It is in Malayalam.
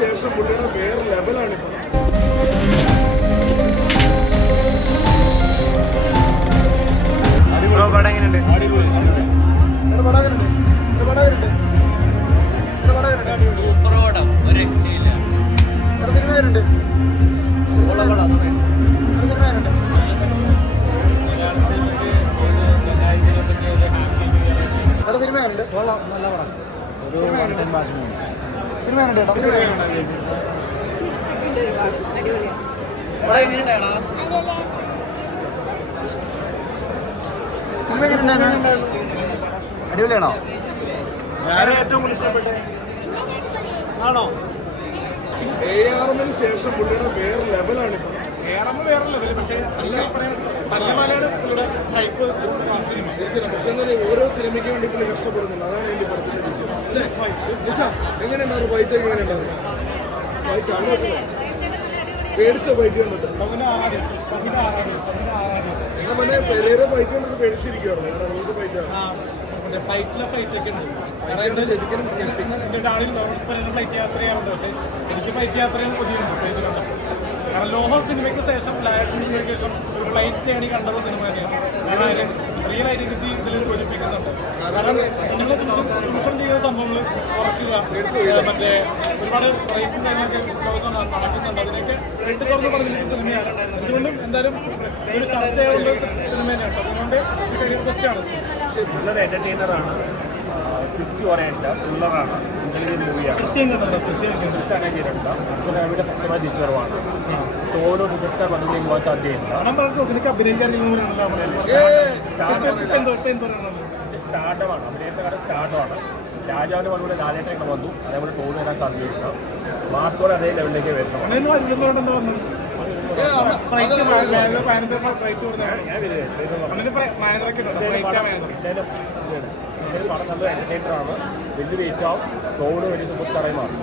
ശേഷം പുള്ളിയുടെ വേറെ ലെവലാണിപ്പോൾ. പടം എങ്ങനെയുണ്ട്? സൂപ്പർ പടം, ഒരു രക്ഷയില്ല. നല്ല പടം. ഒരു അടിപൊളിയാണോ? ഞാൻ ഏറ്റവും ഇഷ്ടപ്പെട്ട ആണോ ARM ശേഷം പുള്ളിയുടെ വേറെ ലെവലാണിപ്പോൾ. വേറെ ലെവല്. പക്ഷേ ഓരോ സിനിമയ്ക്ക് വേണ്ടി പുള്ളി കഷ്ടപ്പെടുന്നുണ്ട്. അതാണ് എന്റെ പടത്തിന്റെ വിജയം അല്ലേ? എങ്ങനെയുണ്ടാവും ഫൈറ്റ്? എങ്ങനെയുണ്ടാവും ഫൈറ്റ്? പേടിച്ച ഫൈറ്റ് കണ്ടിട്ട് എന്നാ പിന്നെ പെരേര ഫൈറ്റ് കണ്ടിട്ട് പേടിച്ചിരിക്കുവായിരുന്നു. കാരണം അതുകൊണ്ട് ഫൈറ്റാണ് ഫൈറ്റൊക്കെ ഉണ്ട്. ശരിക്കും എൻ്റെ ആളിൽ ഫ്ലൈറ്റ് യാത്ര ചെയ്യാറുണ്ട്. പക്ഷേ എനിക്ക് ഫ്ലൈറ്റ് യാത്ര ചെയ്യാൻ കൊതിയുണ്ട്. കാരണം ലോഹ സിനിമയ്ക്ക് ശേഷം ലാറ്റിന് ശേഷം ഒരു ഫ്ലൈറ്റ് ജേണി കണ്ടത് സിനിമ തന്നെയാണ്. റിയൽ ഐഡന്റിറ്റി ഇതിൽ സൂചിപ്പിക്കുന്നുണ്ട്. കാരണം നിങ്ങൾ ചൂഷണം ചെയ്യുന്ന സംഭവങ്ങൾ കുറയ്ക്കുക, മറ്റേ ഒരുപാട് റേറ്റും കാര്യങ്ങളൊക്കെ ലോകം നടക്കുന്നുണ്ട്. അതിനൊക്കെ വെട്ടി തുറന്ന് പറഞ്ഞിരിക്കുന്ന സിനിമയാണ്. എന്തുകൊണ്ടും എന്തായാലും ഒരു ചർച്ചയുള്ള സിനിമ തന്നെയാണ്. അതുകൊണ്ട് ഒരു കരിയർ ബെസ്റ്റാണ്. നല്ലൊരു എൻ്റർടൈനറാണ്, ട്വിസ്റ്റ് പറയേണ്ട ത്രില്ലറാണ്, ഇന്റലിജന്റ് മൂവിയാണ്. ദൃശ്യം ചെയ്തിട്ടുണ്ട്. അർജുനയുടെ ശക്തമായ തിരിച്ചുവരവാണ്. തോനോ സൂപ്പർ സ്റ്റാർ പദ്ധതി പോകാൻ സാധ്യതയില്ല. സ്റ്റാർഡമാണ്, അഭിനയത്തെക്കാരുടെ സ്റ്റാർഡമാണ്. രാജാവിൻ്റെ വന്നുകൂടെ ലാലേട്ടൊക്കെ വന്നു, അതേപോലെ തോന്നു വരാൻ സാധ്യതയില്ല. മാർക്കോടെ അതേ ലെവലിലേക്ക് വരണം. പടം നല്ല എൻ്റർടൈനറാണ്. വലിയ വെയിറ്റ് ആവും. തോട് വലിയ സൂപ്പർ സ്റ്റാറായി മാറും.